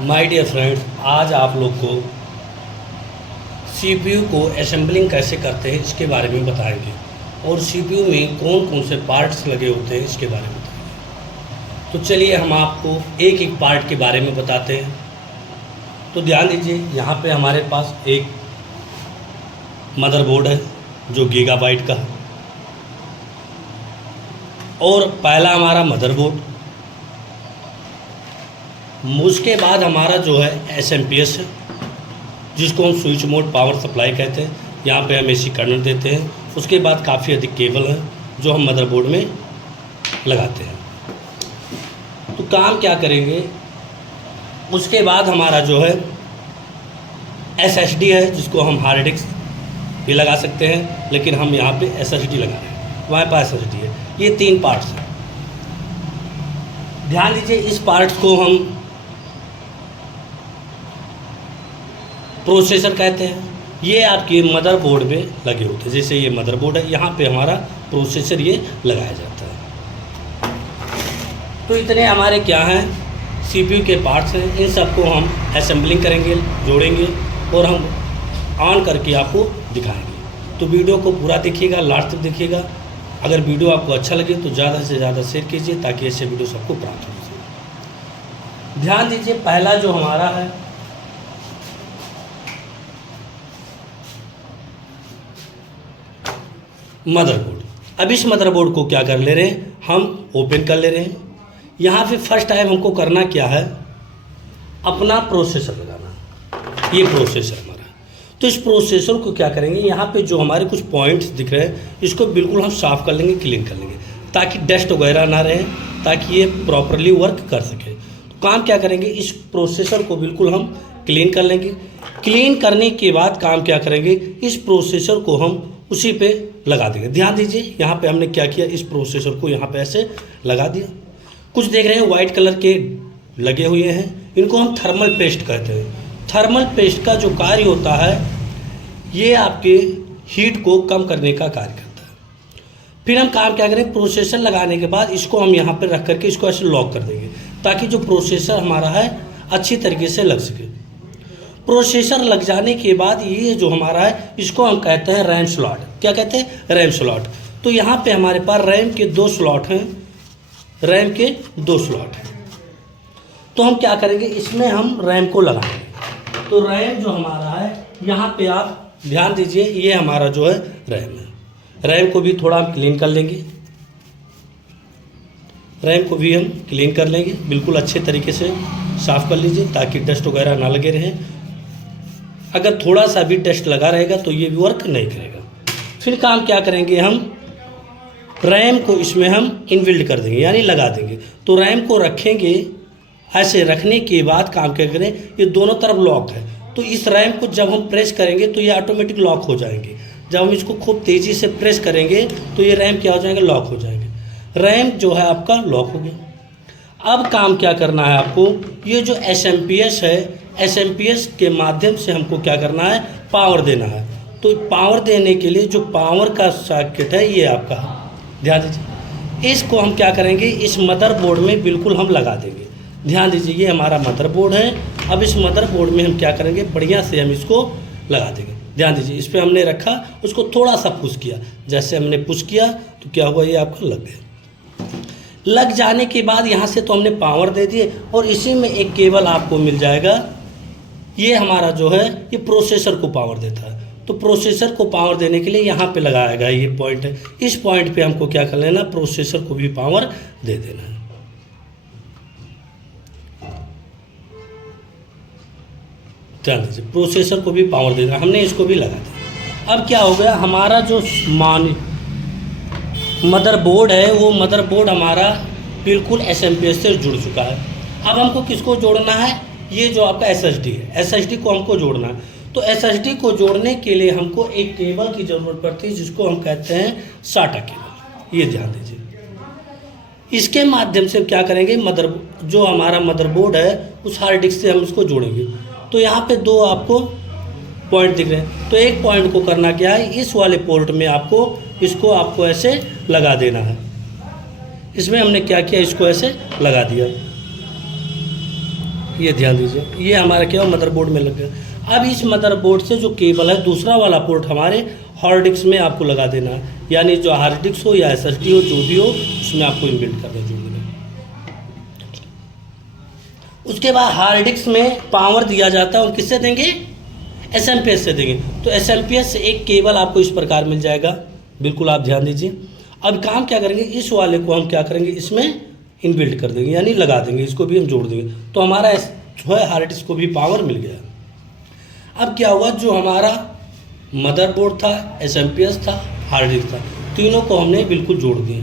My dear friends, आज आप लोग को सीपीयू को असेंबलिंग कैसे करते हैं इसके बारे में बताएंगे और सीपीयू में कौन कौन से पार्ट्स लगे होते हैं इसके बारे में बताएंगे। तो चलिए हम आपको एक एक पार्ट के बारे में बताते हैं। तो ध्यान दीजिए, यहाँ पे हमारे पास एक मदरबोर्ड है जो गीगाबाइट का है और पहला हमारा मदरबोर्ड। उसके बाद हमारा जो है एसएमपीएस है जिसको हम स्विच मोड पावर सप्लाई कहते हैं। यहाँ पे हम एसी करंट देते हैं। उसके बाद काफ़ी अधिक केबल हैं जो हम मदरबोर्ड में लगाते हैं। तो काम क्या करेंगे, उसके बाद हमारा जो है एसएसडी है जिसको हम हार्ड डिस्क भी लगा सकते हैं, लेकिन हम यहाँ पे एसएसडी लगा रहे हैं। हमारे पास एसएसडी है। ये 3 पार्ट्स हैं। ध्यान दीजिए, इस पार्ट्स को हम प्रोसेसर कहते हैं। ये आपके मदरबोर्ड में लगे होते हैं। जैसे ये मदरबोर्ड है, यहाँ पे हमारा प्रोसेसर ये लगाया जाता है। तो इतने हमारे क्या हैं, सीपीयू के पार्ट्स हैं। इन सबको हम असेंबलिंग करेंगे, जोड़ेंगे और हम ऑन करके आपको दिखाएंगे। तो वीडियो को पूरा देखिएगा, लास्ट तक देखिएगा। अगर वीडियो आपको अच्छा लगे तो ज़्यादा से ज़्यादा शेयर कीजिए ताकि ऐसे वीडियो सबको प्राप्त हो सके। ध्यान दीजिए, पहला जो हमारा है मदरबोर्ड। अब इस मदरबोर्ड को क्या कर ले रहे हैं, हम ओपन कर ले रहे हैं। यहाँ पे फर्स्ट टाइम हमको करना क्या है, अपना प्रोसेसर लगाना। ये प्रोसेसर हमारा। तो इस प्रोसेसर को क्या करेंगे, यहाँ पे जो हमारे कुछ पॉइंट्स दिख रहे हैं इसको बिल्कुल हम साफ़ कर लेंगे, क्लीन कर लेंगे ताकि डस्ट वगैरह ना रहे, ताकि ये प्रॉपरली वर्क कर सके। तो काम क्या करेंगे, इस प्रोसेसर को बिल्कुल हम क्लीन कर लेंगे। क्लीन करने के बाद काम क्या करेंगे, इस प्रोसेसर को हम उसी पे लगा देंगे। ध्यान दीजिए, यहाँ पे हमने क्या किया, इस प्रोसेसर को यहाँ पे ऐसे लगा दिया। कुछ देख रहे हैं वाइट कलर के लगे हुए हैं, इनको हम थर्मल पेस्ट कहते हैं। थर्मल पेस्ट का जो कार्य होता है ये आपके हीट को कम करने का कार्य करता है। फिर हम काम क्या करें, प्रोसेसर लगाने के बाद इसको हम यहाँ पर रख करके इसको ऐसे लॉक कर देंगे ताकि जो प्रोसेसर हमारा है अच्छी तरीके से लग सके। प्रोसेसर लग जाने के बाद ये जो हमारा है इसको हम कहते हैं रैम स्लॉट। क्या कहते हैं, रैम स्लॉट। तो यहाँ पे हमारे पास रैम के 2 स्लॉट हैं, रैम के 2 स्लॉट हैं। तो हम क्या करेंगे, इसमें हम रैम को लगाएंगे। तो रैम जो हमारा है, यहाँ पे आप ध्यान दीजिए, ये हमारा जो है रैम है। रैम को भी थोड़ा हम क्लीन कर लेंगे। रैम को भी हम क्लीन कर लेंगे, बिल्कुल अच्छे तरीके से साफ़ कर लीजिए ताकि डस्ट वगैरह ना लगे रहें। अगर थोड़ा सा भी डस्ट लगा रहेगा तो ये वर्क नहीं करेगा। फिर काम क्या करेंगे, हम रैम को इसमें हम इनबिल्ड कर देंगे, यानी लगा देंगे। तो रैम को रखेंगे, ऐसे रखने के बाद काम क्या करें, ये दोनों तरफ लॉक है। तो इस रैम को जब हम प्रेस करेंगे तो ये ऑटोमेटिक लॉक हो जाएंगे। जब हम इसको खूब तेज़ी से प्रेस करेंगे तो ये रैम क्या हो जाएंगे, लॉक हो जाएंगे। रैम जो है आपका लॉक हो गया। अब काम क्या करना है आपको, ये जो एसएमपीएस है, एसएमपीएस के माध्यम से हमको क्या करना है, पावर देना है। तो पावर देने के लिए जो पावर का सर्किट है ये आपका है। ध्यान दीजिए, इसको हम क्या करेंगे, इस मदरबोर्ड में बिल्कुल हम लगा देंगे। ध्यान दीजिए, ये हमारा मदरबोर्ड है। अब इस मदरबोर्ड में हम क्या करेंगे, बढ़िया से हम इसको लगा देंगे। ध्यान दीजिए, इस पर हमने रखा, उसको थोड़ा सा पुश किया। जैसे हमने पुश किया तो क्या हुआ, ये आपका लग गया। लग जाने के बाद यहाँ से तो हमने पावर दे दिए और इसी में एक केबल आपको मिल जाएगा। ये हमारा जो है ये प्रोसेसर को पावर देता है। तो प्रोसेसर को पावर देने के लिए यहाँ पे लगाया गया ये पॉइंट है। इस पॉइंट पे हमको क्या कर लेना, प्रोसेसर को भी पावर दे देना है। ध्यान दीजिए, प्रोसेसर को भी पावर दे देना, हमने इसको भी लगा दिया। अब क्या हो गया, हमारा जो मदरबोर्ड है वो मदरबोर्ड हमारा बिल्कुल एसएमपीएस से जुड़ चुका है। अब हमको किसको जोड़ना है, ये जो आपका एसएसडी है, एसएसडी को हमको जोड़ना है। तो एसएसडी को जोड़ने के लिए हमको एक केबल की ज़रूरत पड़ती है जिसको हम कहते हैं साटा केबल। ये ध्यान दीजिए, इसके माध्यम से क्या करेंगे, जो हमारा मदरबोर्ड है उस हार्ड डिस्क से हम उसको जोड़ेंगे। तो यहाँ पे 2 आपको पॉइंट दिख रहे हैं। तो एक पॉइंट को करना क्या है, इस वाले पोर्ट में इसको आपको ऐसे लगा देना है। इसमें हमने क्या किया, इसको ऐसे लगा दिया। ये ध्यान दीजिए, ये हमारा क्या मदरबोर्ड में लग गया। अब इस मदरबोर्ड से जो केबल है दूसरा वाला पोर्ट हमारे हार्ड डिस्क में आपको लगा देना है, यानी जो हार्ड डिस्क हो या SSD हो जो भी हो उसमें आपको इनबिल्ट करना जोड़ देना। उसके बाद हार्ड डिस्क में पावर दिया जाता है और किससे देंगे, SMP से देंगे। तो SMP से एक केबल आपको इस प्रकार मिल जाएगा, बिल्कुल आप ध्यान दीजिए। अब काम क्या करेंगे, इस वाले को हम क्या करेंगे इसमें इनबिल्ट कर देंगे, यानी लगा देंगे, इसको भी हम जोड़ देंगे। तो हमारा जो है हार्ड डिस्क को भी पावर मिल गया। अब क्या हुआ, जो हमारा मदरबोर्ड था, SMP था, हार्ड डिस्क था, तीनों को हमने बिल्कुल जोड़ दिए।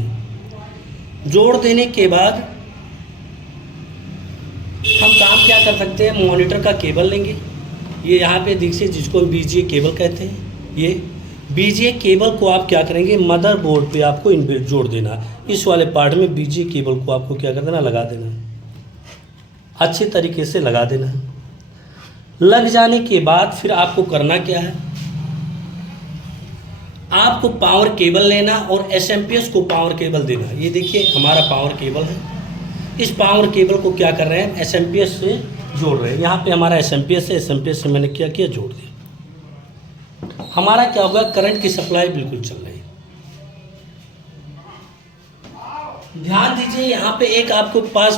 जोड़ देने के बाद हम काम क्या कर सकते हैं, मॉनिटर का केबल लेंगे, ये यहाँ पे देखिए जिसको हम BGA केबल कहते हैं। ये BGA केबल को आप क्या करेंगे, मदरबोर्ड पे आपको इनबिल्ट जोड़ देना। इस वाले पार्ट में BGA केबल को आपको क्या कर देना, लगा देना, अच्छे तरीके से लगा देना। लग जाने के बाद फिर आपको करना क्या है, आपको पावर केबल लेना और SMP को पावर केबल देना। ये देखिए हमारा पावर केबल है, इस पावर केबल को क्या कर रहे हैं, SMP से जोड़ रहे हैं। यहाँ पे हमारा SMP से मैंने क्या किया, जोड़ दिया। हमारा क्या होगा, करंट की सप्लाई बिल्कुल चल रही है। ध्यान दीजिए, यहाँ पे एक आपके पास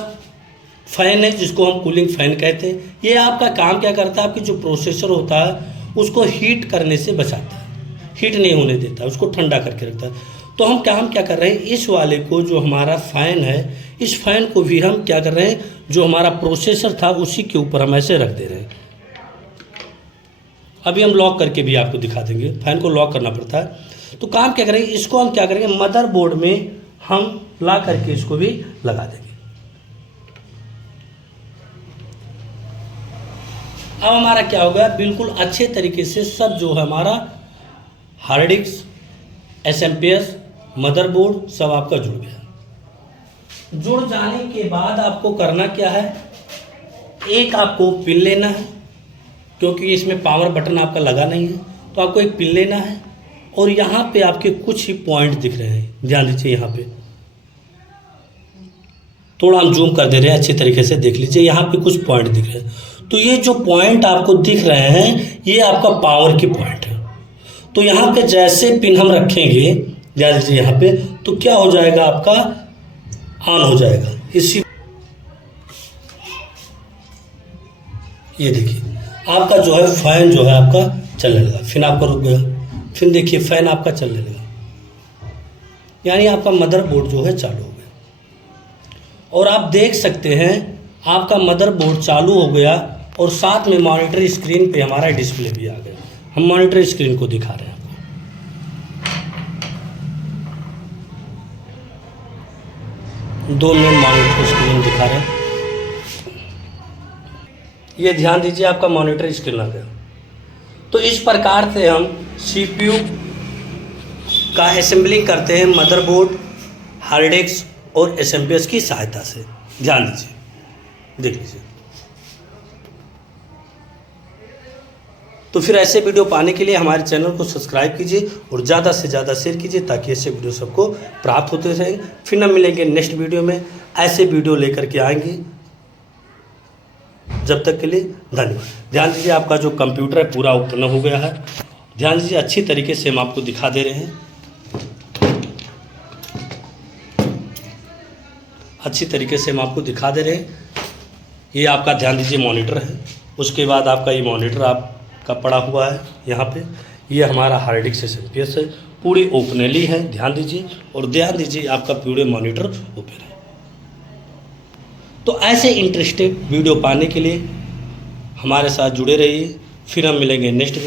फैन है जिसको हम कूलिंग फैन कहते हैं। ये आपका काम क्या करता है, आपकी जो प्रोसेसर होता है उसको हीट करने से बचाता है, हीट नहीं होने देता, उसको ठंडा करके रखता है। तो हम काम क्या कर रहे हैं, इस वाले को जो हमारा फ़ैन है, इस फ़ैन को भी हम क्या कर रहे हैं, जो हमारा प्रोसेसर था उसी के ऊपर हम ऐसे रख दे रहे हैं। अभी हम लॉक करके भी आपको दिखा देंगे, फ़ैन को लॉक करना पड़ता है। तो काम क्या करेंगे, इसको हम क्या करेंगे, मदरबोर्ड में हम ला करके इसको भी लगा देंगे। अब हमारा क्या होगा, बिल्कुल अच्छे तरीके से सब जो है हमारा हार्ड डिस्क, SMP, मदरबोर्ड सब आपका जुड़ गया। जुड़ जाने के बाद आपको करना क्या है, एक आपको पिन लेना है, क्योंकि इसमें पावर बटन आपका लगा नहीं है, तो आपको एक पिन लेना है। और यहाँ पे आपके कुछ ही पॉइंट दिख रहे हैं, ध्यान दीजिए, यहाँ पे थोड़ा हम जूम कर दे रहे हैं, अच्छी तरीके से देख लीजिए, यहाँ पे कुछ पॉइंट दिख रहे हैं। तो ये जो पॉइंट आपको दिख रहे हैं ये आपका पावर की पॉइंट है। तो यहाँ पे जैसे पिन हम रखेंगे, ध्यान दीजिए यहाँ पे, तो क्या हो जाएगा, आपका ऑन हो जाएगा। इसी ये देखिए आपका जो है फैन जो है आपका चलने लगा, फिर आपका रुक गया, फिर देखिए फैन आपका चलने लगा, यानी आपका मदरबोर्ड जो है चालू हो गया। और आप देख सकते हैं आपका मदरबोर्ड चालू हो गया और साथ में मॉनिटर स्क्रीन पे हमारा डिस्प्ले भी आ गया। हम मॉनिटर स्क्रीन को दिखा रहे हैं, दो मेन मॉनिटर स्क्रीन दिखा रहे हैं। ये ध्यान दीजिए आपका मॉनिटर स्क्रीन आ गया। तो इस प्रकार से हम CPU का असेंबलिंग करते हैं मदरबोर्ड, हार्ड डिस्क और SMP की सहायता से। ध्यान दीजिए, देख लीजिए। तो फिर ऐसे वीडियो पाने के लिए हमारे चैनल को सब्सक्राइब कीजिए और ज़्यादा से ज़्यादा शेयर कीजिए, ताकि ऐसे वीडियो सबको प्राप्त होते रहेंगे। फिर हम मिलेंगे नेक्स्ट वीडियो में, ऐसे वीडियो लेकर के आएंगे। जब तक के लिए धन्यवाद। ध्यान दीजिए आपका जो कंप्यूटर है पूरा ओपन हो गया है। ध्यान दीजिए, अच्छी तरीके से हम आपको दिखा दे रहे हैं, अच्छी तरीके से हम आपको दिखा दे रहे हैं। ये आपका ध्यान दीजिए मॉनिटर है, उसके बाद आपका ये मॉनिटर आपका पड़ा हुआ है यहाँ पे। ये हमारा हार्ड डिस्क SMP है, पूरी ओपनली है, ध्यान दीजिए। और ध्यान दीजिए आपका पूरे मॉनिटर ओपन है। तो ऐसे इंटरेस्टिंग वीडियो पाने के लिए हमारे साथ जुड़े रहिए। फिर हम मिलेंगे नेक्स्ट